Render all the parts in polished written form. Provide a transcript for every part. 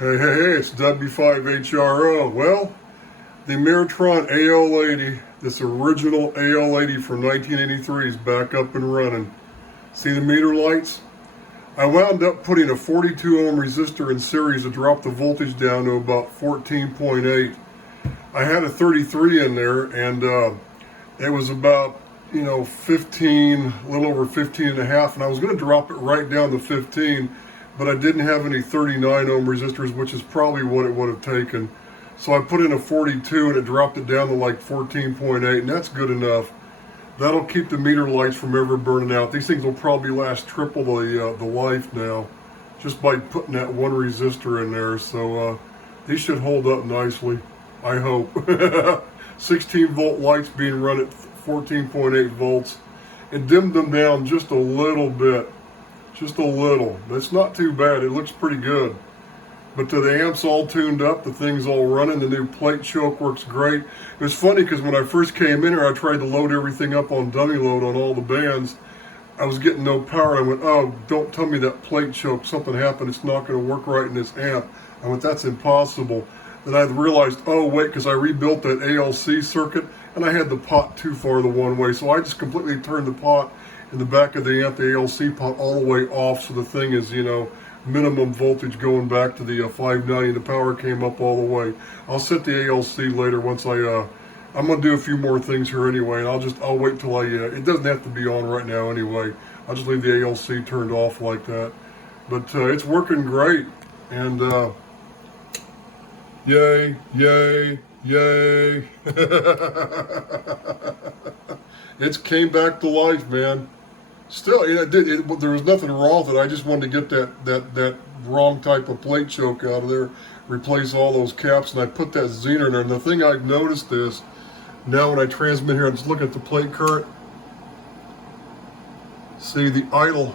Hey, it's W5HRO. Well, the Ameritron AL-80, this original AL-80 from 1983 is back up and running. See the meter lights? I wound up putting a 42 ohm resistor in series to drop the voltage down to about 14.8. I had a 33 in there, and it was about 15, a little over 15 and a half, and I was going to drop it right down to 15, but I didn't have any 39 ohm resistors, which is probably what it would have taken. So I put in a 42 and it dropped it down to like 14.8, and that's good enough. That'll keep the meter lights from ever burning out. These things will probably last triple the life now, just by putting that one resistor in there. So these should hold up nicely, I hope. 16 volt lights being run at 14.8 volts. It dimmed them down just a little bit. Just a little. That's not too bad. It looks pretty good. But the amp's all tuned up, the thing's all running, the new plate choke works great. It was funny because when I first came in here, I tried to load everything up on dummy load on all the bands. I was getting no power. I went, oh, don't tell me that plate choke, something happened, it's not going to work right in this amp. I went, that's impossible. Then I realized, oh wait, because I rebuilt that ALC circuit, and I had the pot too far the one way, so I just completely turned the pot in the back of the amp, the ALC pot, all the way off, so the thing is, minimum voltage going back to the 590. The power came up all the way. I'll set the ALC later once I'm gonna do a few more things here anyway, and I'll wait till it doesn't have to be on right now anyway. I'll just leave the ALC turned off like that. But it's working great, and yay, yay, yay. It's came back to life, man. Still, there was nothing wrong with it. I just wanted to get that wrong type of plate choke out of there, replace all those caps, and I put that Zener in there. And the thing I've noticed is, now when I transmit here, I'm just looking at the plate current. See the idle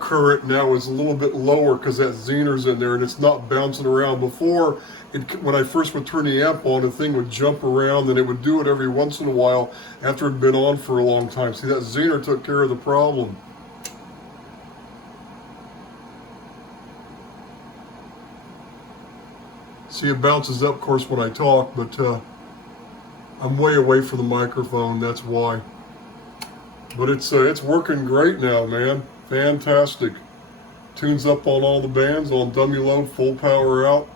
current now is a little bit lower because that Zener's in there and it's not bouncing around. Before, when I first would turn the amp on, the thing would jump around, and it would do it every once in a while after it had been on for a long time. See, that Zener took care of the problem. See, it bounces up, of course, when I talk, but I'm way away from the microphone, that's why. But it's working great now, man. Fantastic. Tunes up on all the bands, on dummy load, full power out.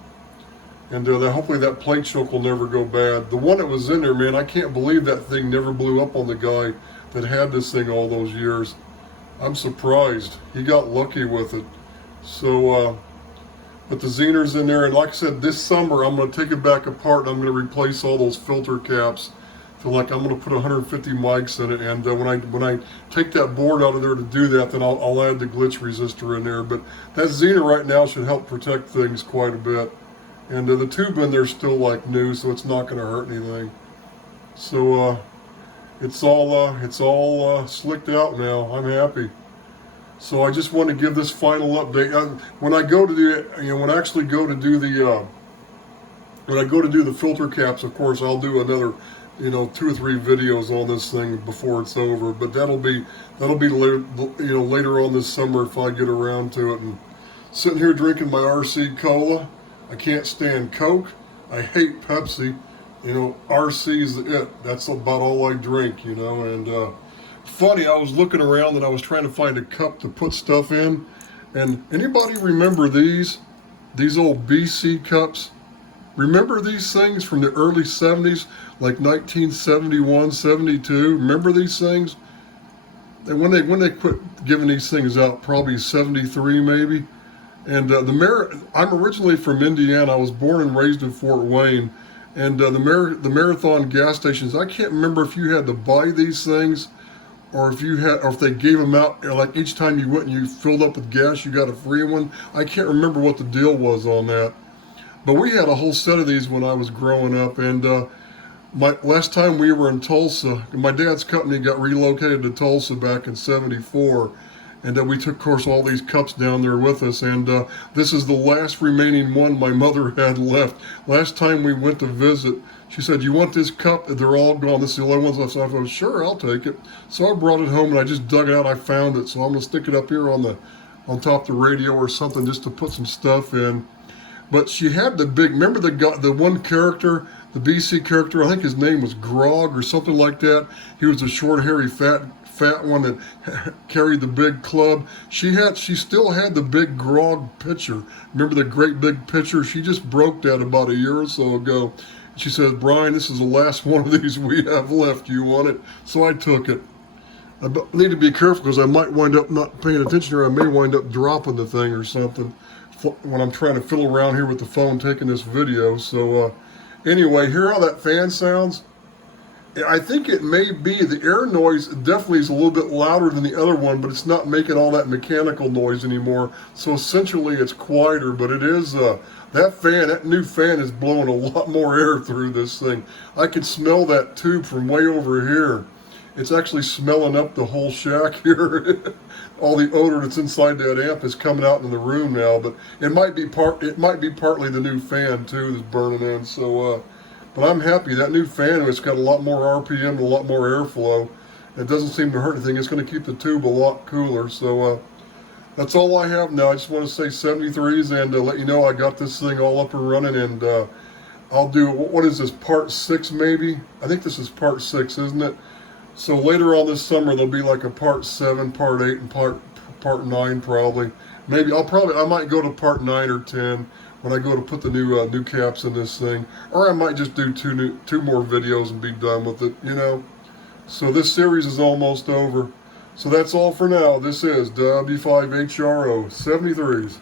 And hopefully that plate choke will never go bad. The one that was in there, man, I can't believe that thing never blew up on the guy that had this thing all those years. I'm surprised. He got lucky with it. So, but the Zener's in there, and like I said, this summer I'm going to take it back apart and I'm going to replace all those filter caps. Feel like I'm going to put 150 mics in it, and when I take that board out of there to do that, then I'll add the glitch resistor in there. But that Zener right now should help protect things quite a bit. And the tube in there's still like new, so it's not going to hurt anything. So it's all slicked out now. I'm happy. So I just want to give this final update. When I go to when I actually go to do the filter caps, of course, I'll do another 2 or 3 videos on this thing before it's over. But that'll be later, later on this summer if I get around to it. And sitting here drinking my RC Cola. I can't stand Coke. I hate Pepsi. RC's it. That's about all I drink, and funny, I was looking around and I was trying to find a cup to put stuff in. And anybody remember these old BC cups? Remember these things from the early 70s, like 1971, 72? Remember these things? And when they quit giving these things out, probably 73 maybe. And I'm originally from Indiana. I was born and raised in Fort Wayne. And the Marathon gas stations, I can't remember if you had to buy these things or if they gave them out, like each time you went and you filled up with gas, you got a free one. I can't remember what the deal was on that. But we had a whole set of these when I was growing up. And last time we were in Tulsa, my dad's company got relocated to Tulsa back in '74. And we took, of course, all these cups down there with us. And this is the last remaining one my mother had left. Last time we went to visit, she said, "You want this cup? They're all gone. This is the only ones left." So I thought, sure, I'll take it. So I brought it home and I just dug it out. I found it. So I'm going to stick it up here on the on top of the radio or something just to put some stuff in. But she had the big, remember the one character, the BC character, I think his name was Grog or something like that. He was a short, hairy, fat one that carried the big club. She still had the big Grog pitcher. Remember the great big pitcher? She just broke that about a year or so ago. She says, Brian, this is the last one of these we have left. You want it? So I took it. I need to be careful because I might wind up not paying attention, or I may wind up dropping the thing or something when I'm trying to fiddle around here with the phone taking this video. So anyway, hear how that fan sounds? I think it may be, the air noise definitely is a little bit louder than the other one, but it's not making all that mechanical noise anymore. So essentially it's quieter, but it is, that new fan is blowing a lot more air through this thing. I can smell that tube from way over here. It's actually smelling up the whole shack here. All the odor that's inside that amp is coming out in the room now, but it might be partly the new fan too that's burning in. So, but I'm happy. That new fan, it's got a lot more RPM and a lot more airflow. It doesn't seem to hurt anything. It's going to keep the tube a lot cooler. So that's all I have now. I just want to say 73s and let you know I got this thing all up and running, and I'll do, what is this, part 6 maybe? I think this is part 6, isn't it? So later on this summer there'll be like a part 7, part 8, and part 9 probably. Maybe I might go to part 9 or 10 when I go to put the new caps in this thing, or I might just do two more videos and be done with it, you know. So this series is almost over. So that's all for now. This is W5HRO 73s.